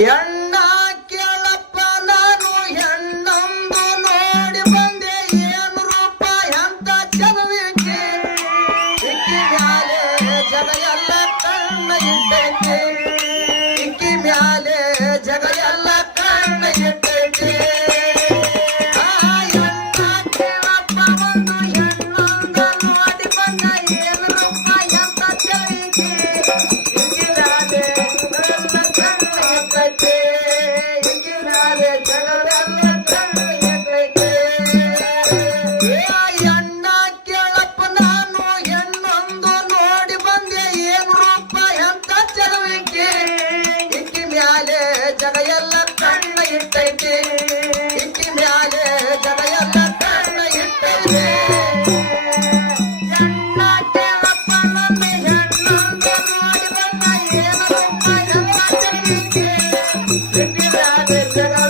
Bien. Yeah.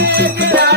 Thank.